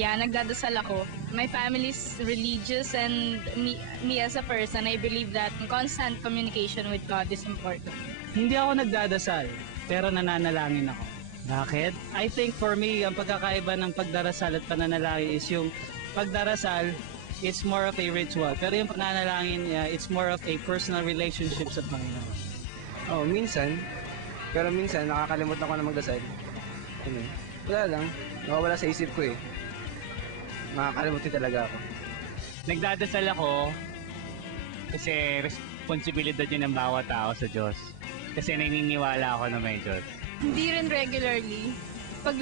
Yeah, nagdadasal ako. My family's religious and me as a person, I believe that constant communication with God is important. Hindi ako nagdadasal, pero nananalangin ako. Bakit? I think for me, ang pagkakaiba ng pagdarasal at pananalangin is yung pagdarasal, it's more of a ritual. Pero yung pananalangin, it's more of a personal relationship sa Panginoon. Oh, minsan. Pero minsan, nakakalimutan ko na magdasal. Ano? Wala lang. Nakawala sa isip ko eh. Makakalimutan talaga ako. Nagdadasal ako kasi responsibilidad yun ng bawat tao sa Diyos. Kasi naniniwala ako na may Diyos. Hindi rin regularly. Pag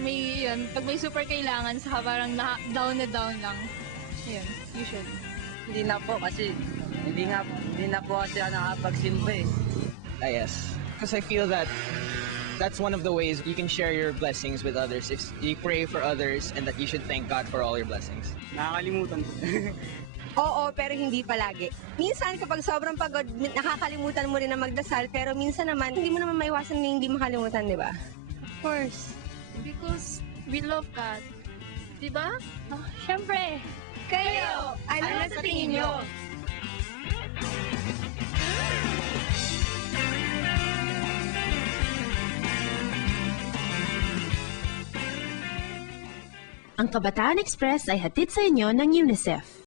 may super kailangan, saka parang down lang. Yun, usually. Hindi na po kasi hindi na po kasi ako nakapagsimba eh. Yes. Because I feel that that's one of the ways you can share your blessings with others. If you pray for others and that you should thank God for all your blessings. Nakakalimutan ko. Oo, pero hindi palagi. Minsan kapag sobrang pagod, nakakalimutan mo rin na magdasal, pero minsan naman, hindi mo naman maiwasan na hindi makalimutan, di ba? Of course. Because we love God. Diba? Oh, syempre. Kayo, ano na sa tingin nyo? Ang Kabataan Express ay hatid sa inyo ng UNICEF.